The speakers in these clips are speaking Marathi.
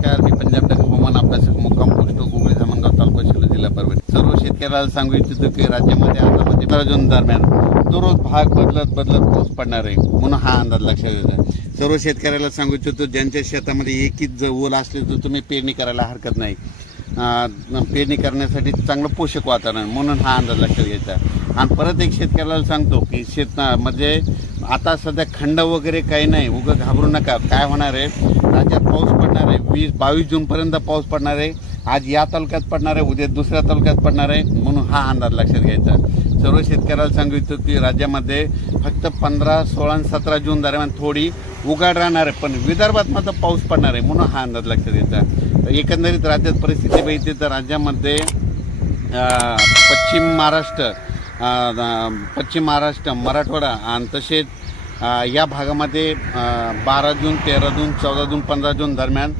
नमस्कार मी पंजाब डक हवामान अभ्यासक मुक्काम पोस्ट हो, गुगळी धामणगाव तालुका शिल्लक जिल्हा परभणी. सर्व शेतकऱ्याला सांगू इच्छितो की राज्यामध्ये आता म्हणजे पंधरा जून दरम्यान दररोज भाग बदलत बदलत पाऊस पडणार आहे म्हणून हा अंदाज लक्षात येतो सर्व शेतकऱ्याला सांगू इच्छितो ज्यांच्या शेतामध्ये एकीच ओल असले तर तुम्ही पेरणी करायला हरकत नाही. पेरणी करण्यासाठी चांगलं पोषक वातावरण म्हणून हा अंदाज लक्षात घ्यायचा. आणि परत एक शेतकऱ्याला सांगतो की शेत म्हणजे आता सध्या खंड वगैरे काही नाही उगं घाबरू नका. काय होणार आहे? पाऊस पडणार आहे. वीस बावीस जूनपर्यंत पाऊस पडणार आहे. आज या तालुक्यात पडणार आहे उद्या दुसऱ्या तालुक्यात पडणार आहे म्हणून हा अंदाज लक्षात घ्यायचा. सर्व शेतकऱ्याला सांगू इच्छितो की राज्यामध्ये फक्त पंधरा सोळा आणि सतरा जून दरम्यान थोडी उघाड राहणार आहे पण विदर्भात मात्र पाऊस पडणार आहे म्हणून हा अंदाज लक्षात घ्यायचा. एकंदरीत राज्यात परिस्थिती बघितली तर राज्यामध्ये पश्चिम महाराष्ट्र पश्चिम महाराष्ट्र मराठवाडा आणि तसेच या भागामध्ये बारा जून तेरा जून चौदा जून पंधरा जून दरम्यान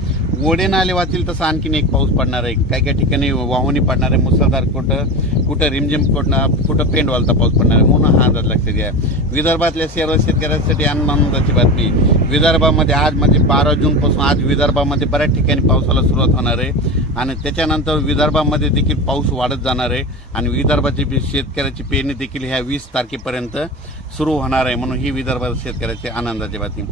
ओढे नाले वाचतील तसं आणखीन एक पाऊस पडणार आहे. काही काही ठिकाणी वाहुनी पडणार आहे. मुसळधार कुठं कुठं रिमझिम कुठं कुठं पेंडवालचा पाऊस पडणार आहे म्हणून हा अंदाज लक्षात घ्या. विदर्भातल्या सर्व शेतकऱ्यांसाठी आनंदाची बातमी. विदर्भामध्ये आज म्हणजे बारा जूनपासून आज विदर्भामध्ये बऱ्याच ठिकाणी पावसाला सुरुवात होणार आहे. आणि त्याच्यानंतर विदर्भामध्ये देखील पाऊस वाढत जाणार आहे. आणि विदर्भाची बी- शेतकऱ्याची पेरणी देखील ह्या वीस तारखेपर्यंत सुरू होणार आहे म्हणून ही विदर्भात शेतकऱ्याची आनंदाची बातमी.